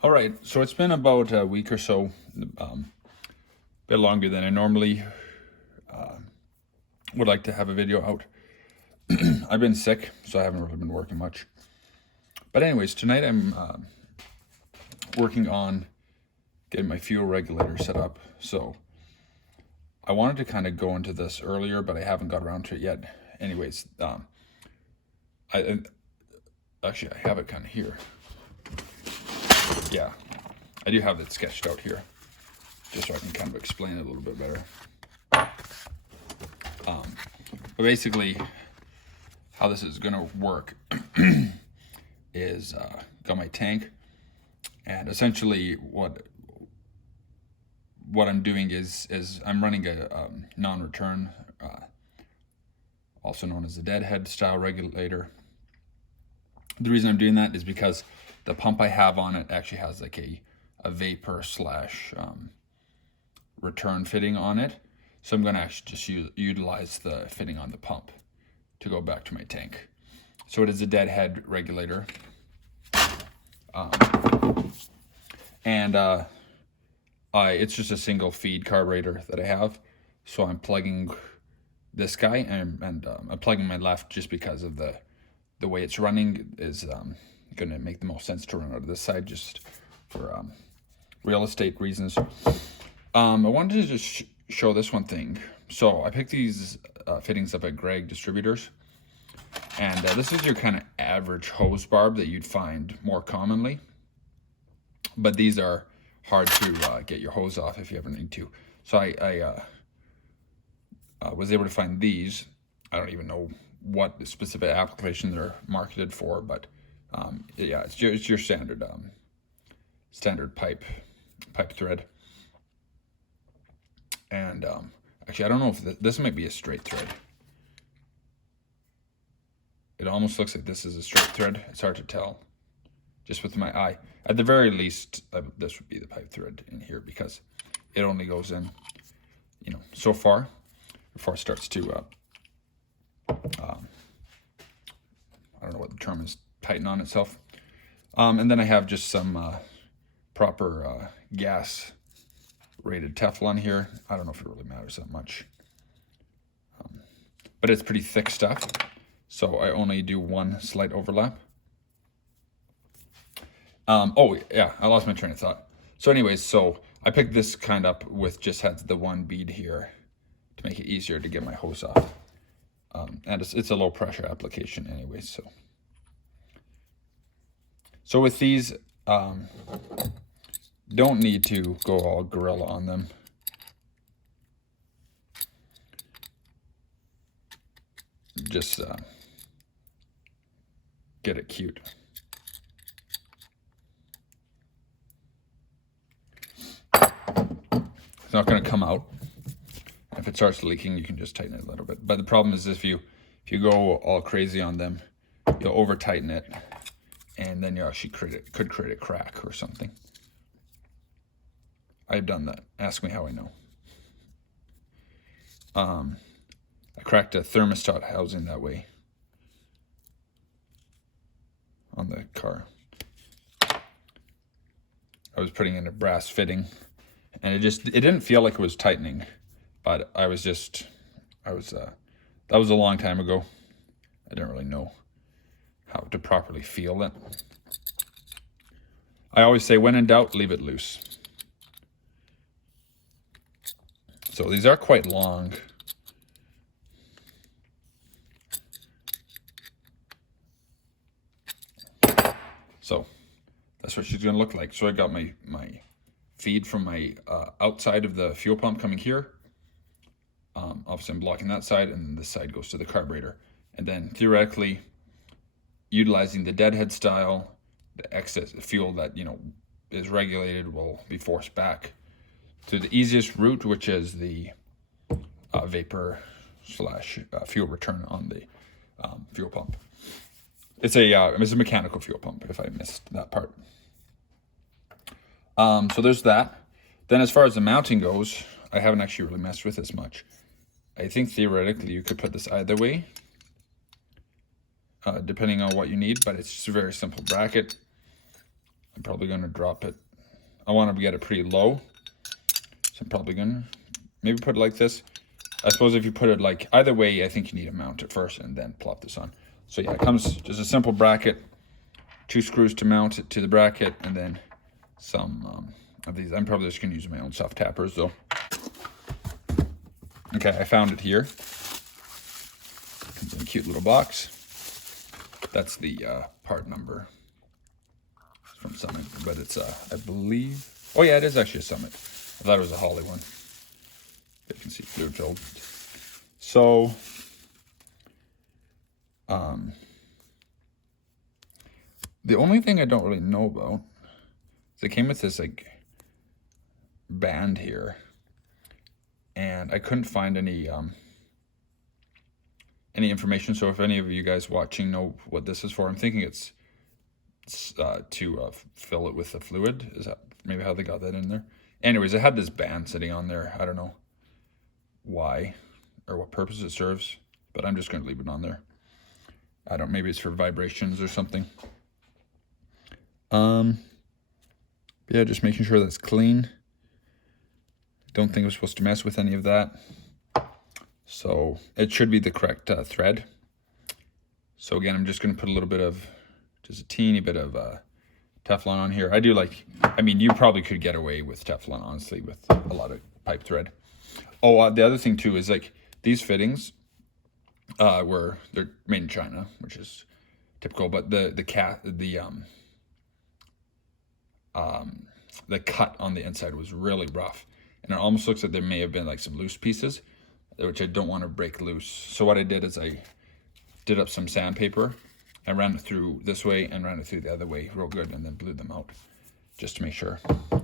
All right, so it's been about a week or so, a bit longer than I normally would like to have a video out. I've been sick, so I haven't really been working much. But anyways, tonight I'm working on getting my fuel regulator set up. So I wanted to kind of go into this earlier, but I haven't got around to it yet. Anyways, I actually I have it kind of here. Yeah, I do have it sketched out here, just so I can kind of explain it a little bit better. But basically, how this is gonna work is got my tank, and essentially what I'm doing is I'm running a non-return, also known as a deadhead style regulator. The reason I'm doing that is because the pump I have on it actually has like a vapor slash return fitting on it. So I'm going to actually just utilize the fitting on the pump to go back to my tank. So it is a deadhead regulator. It's just a single feed carburetor that I have. So I'm plugging this guy and I'm plugging my left just because of the way it's running is going to make the most sense to run out of this side just for real estate reasons. I wanted to just show this one thing. So I picked these fittings up at Greg Distributors, and this is your kind of average hose barb that you'd find more commonly, but these are hard to get your hose off if you ever need to. So I was able to find these. I don't even know what specific application they're marketed for, but yeah, it's your standard standard pipe thread. And actually, I don't know if this might be a straight thread. It almost looks like this is a straight thread. It's hard to tell just with my eye. At the very least, this would be the pipe thread in here because it only goes in, so far before it starts to I don't know what the term is, tighten on itself. And then I have just some proper gas rated Teflon here. I don't know if it really matters that much, but it's pretty thick stuff, so I only do one slight overlap. Oh yeah, I lost my train of thought. So anyways, so I picked this kind up with just had the one bead here to make it easier to get my hose off. And it's a low pressure application anyway, so with these, don't need to go all gorilla on them. Just get it cute. It's not going to come out. If it starts leaking, you can just tighten it a little bit. But the problem is if you go all crazy on them, you'll over tighten it, and then you actually could create a crack or something. I've done that. Ask me how I know. I cracked a thermostat housing that way on the car. I was putting in a brass fitting, and it didn't feel like it was tightening, but that was a long time ago. I didn't really know how to properly feel it. I always say, when in doubt, leave it loose. So these are quite long. So that's what she's gonna look like. So I got my feed from my outside of the fuel pump coming here. Obviously I'm blocking that side, and then this side goes to the carburetor. And then theoretically, utilizing the deadhead style, the excess fuel that is regulated will be forced back to the easiest route, which is the vapor slash fuel return on the fuel pump. It's a mechanical fuel pump, if I missed that part. So there's that. Then as far as the mounting goes, I haven't actually really messed with this much. I think theoretically you could put this either way, depending on what you need, but it's just a very simple bracket. I'm probably going to drop it. I want to get it pretty low. So I'm probably going to maybe put it like this. I suppose if you put it like either way, I think you need to mount it first and then plop this on. So yeah, it comes just a simple bracket, 2 screws to mount it to the bracket, and then some of these. I'm probably just going to use my own soft tappers though. Okay, I found it here. Comes in a cute little box. That's the part number from Summit, but it's I believe. Oh yeah, it is actually a Summit. I thought it was a Holly one. You can see fluid filled. So, the only thing I don't really know about is it came with this like band here, and I couldn't find any information. So if any of you guys watching know what this is for, I'm thinking it's to fill it with the fluid. Is that maybe how they got that in there? Anyways, it had this band sitting on there. I don't know why or what purpose it serves, but I'm just going to leave it on there. I don't, maybe it's for vibrations or something. Yeah, just making sure that's clean. Don't think I'm supposed to mess with any of that. So it should be the correct thread. So again, I'm just going to put a little bit of, just a teeny bit of Teflon on here. I do like, I mean, you probably could get away with Teflon, honestly, with a lot of pipe thread. Oh, the other thing too is like these fittings they're made in China, which is typical, but the cut on the inside was really rough, and it almost looks like there may have been like some loose pieces, which I don't want to break loose. So what I did is I did up some sandpaper. I ran it through this way and ran it through the other way real good, and then blew them out just to make sure.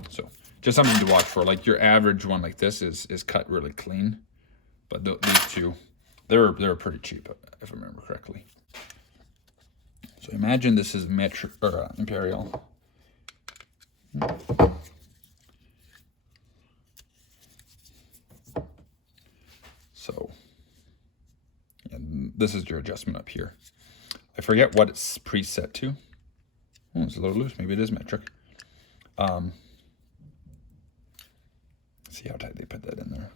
So just something to watch for. Like your average one like this is cut really clean, but these two, they're pretty cheap if I remember correctly. So imagine this is metric or imperial. So yeah, this is your adjustment up here. I forget what it's preset to. Oh, it's a little loose. Maybe it is metric. See how tight they put that in there.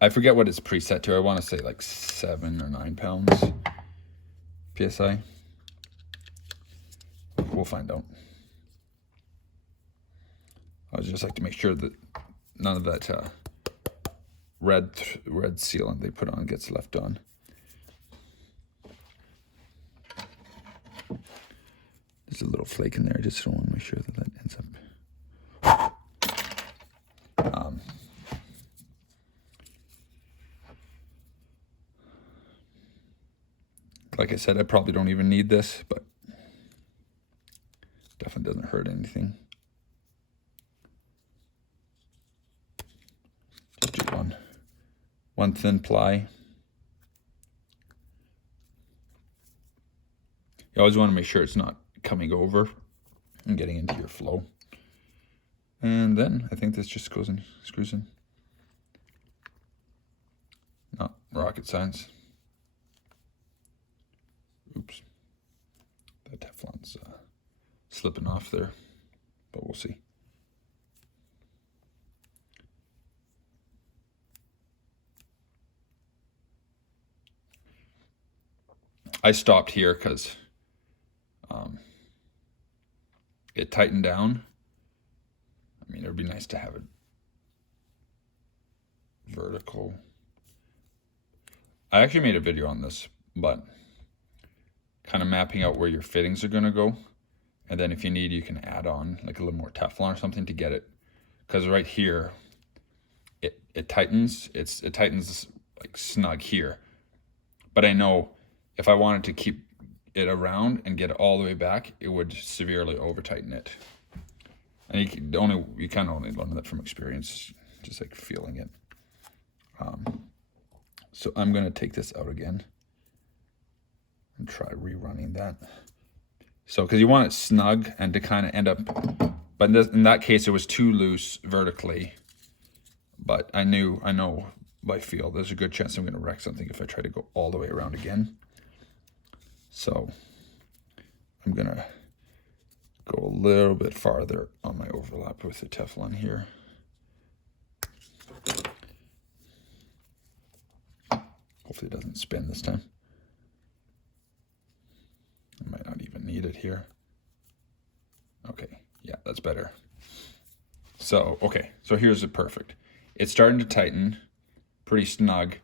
I forget what it's preset to. I want to say like 7 or 9 pounds PSI. We'll find out. I would just like to make sure that none of that red sealant they put on gets left on. There's a little flake in there. I just don't want to make sure that that ends up. Like I said, I probably don't even need this, but definitely doesn't hurt anything. Just do one thin ply. You always want to make sure it's not coming over and getting into your flow. And then I think this just goes in, screws in. Not rocket science. Oops. That Teflon's slipping off there, but we'll see. I stopped here because it tightened down. I mean, it would be nice to have it vertical. I actually made a video on this, but kind of mapping out where your fittings are going to go. And then if you need, you can add on like a little more Teflon or something to get it. Because right here, it tightens. It tightens like snug here. But I know if I wanted to keep it around and get it all the way back, it would severely over tighten it. And you kind of only learn that from experience, just like feeling it. So I'm going to take this out again and try rerunning that. So, because you want it snug and to kind of end up, but in that case it was too loose vertically. But I know by feel there's a good chance I'm going to wreck something if I try to go all the way around again. So I'm going to go a little bit farther on my overlap with the Teflon here. Hopefully it doesn't spin this time. I might not even need it here. Okay, yeah, that's better. So, okay, so here's it perfect. It's starting to tighten pretty snug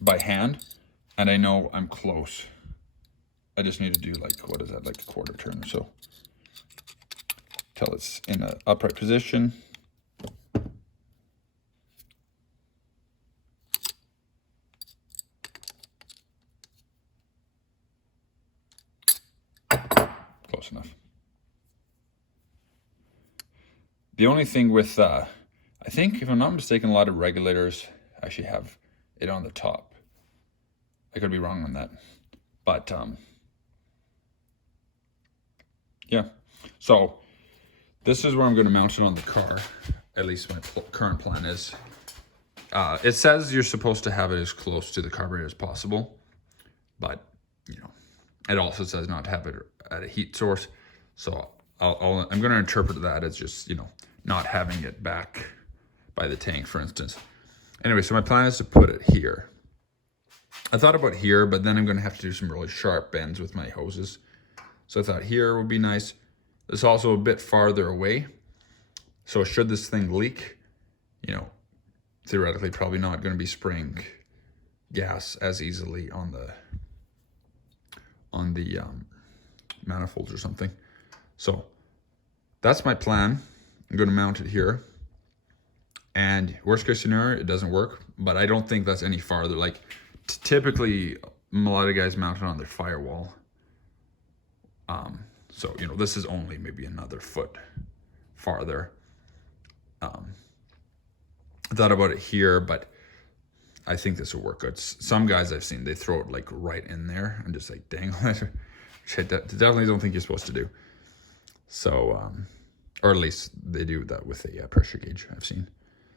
by hand, and I know I'm close. I just need to do like, what is that, like a quarter turn or so, till it's in an upright position. Close enough. The only thing with, I think if I'm not mistaken, a lot of regulators actually have it on the top. I could be wrong on that, but yeah. So this is where I'm going to mount it on the car. At least my current plan is. It says you're supposed to have it as close to the carburetor as possible, but you know, it also says not to have it at a heat source. So I'm going to interpret that as just, you know, not having it back by the tank, for instance. Anyway, so my plan is to put it here. I thought about here, but then I'm going to have to do some really sharp bends with my hoses. So I thought here would be nice. It's also a bit farther away. So should this thing leak, you know, theoretically probably not going to be spraying gas as easily on the manifolds or something. So that's my plan. I'm going to mount it here, and worst case scenario, it doesn't work, but I don't think that's any farther. Like typically a lot of guys mount it on their firewall. So, you know, this is only maybe another foot farther. I thought about it here, but I think this will work good. Some guys I've seen, they throw it like right in there and just like dangle it, which I definitely don't think you're supposed to do. So, or at least they do that with a pressure gauge I've seen.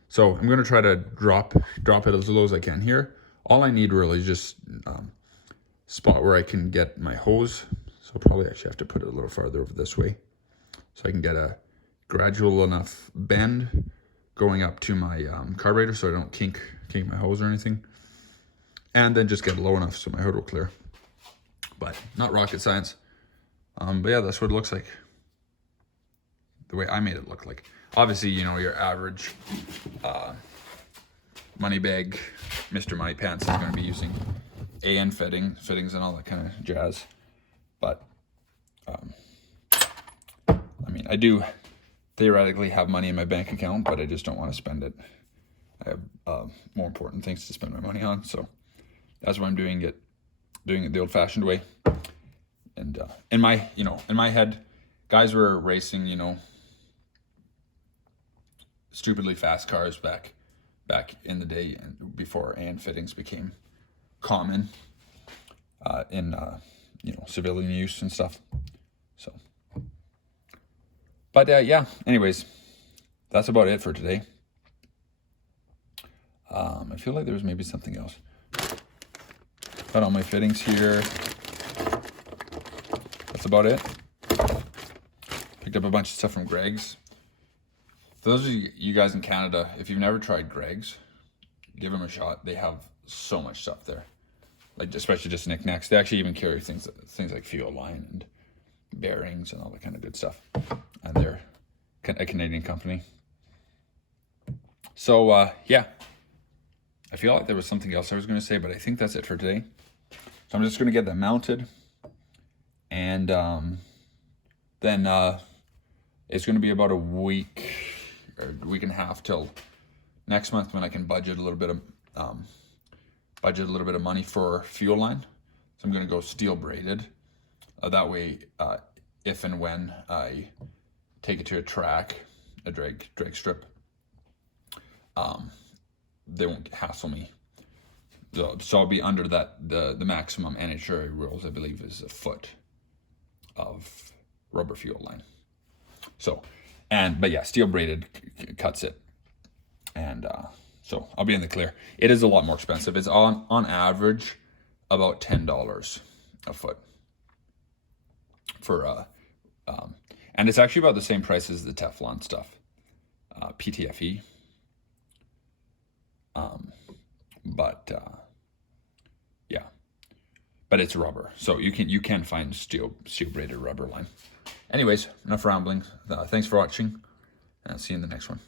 So I'm going to try to drop it as low as I can here. All I need really is just spot where I can get my hose. So probably actually have to put it a little farther over this way, so I can get a gradual enough bend going up to my carburetor so I don't kink my hose or anything. And then just get low enough so my hood will clear. But not rocket science. But yeah, that's what it looks like. The way I made it look like. Obviously, you know, your average money bag, Mr. Money Pants is going to be using AN fittings and all that kind of jazz. But, I mean, I do theoretically have money in my bank account, but I just don't want to spend it. I have more important things to spend my money on, so that's why I'm doing it the old-fashioned way. And in my head, guys were racing, you know, stupidly fast cars back in the day and before AN fittings became common in you know, civilian use and stuff. So, but yeah. Anyways, that's about it for today. I feel like there was maybe something else. Got all my fittings here. That's about it. Picked up a bunch of stuff from Greg's. For those of you guys in Canada, if you've never tried Greg's, give them a shot. They have so much stuff there, like especially just knickknacks. They actually even carry things like fuel line and bearings and all that kind of good stuff. And they're a Canadian company. So yeah, I feel like there was something else I was going to say, but I think that's it for today. So I'm just going to get that mounted, and then it's going to be about a week or a week and a half till next month when I can budget a little bit of money for fuel line. So I'm going to go steel braided. That way, if and when I take it to a track, a drag strip, they won't hassle me. So I'll be under that the maximum NHRA rules, I believe, is a foot of rubber fuel line. So, but yeah, steel braided cuts it, and so I'll be in the clear. It is a lot more expensive. It's on average about $10 a foot for And it's actually about the same price as the Teflon stuff, PTFE. But yeah, but it's rubber, so you can find steel braided rubber line. Anyways, enough rambling. Thanks for watching, and I'll see you in the next one.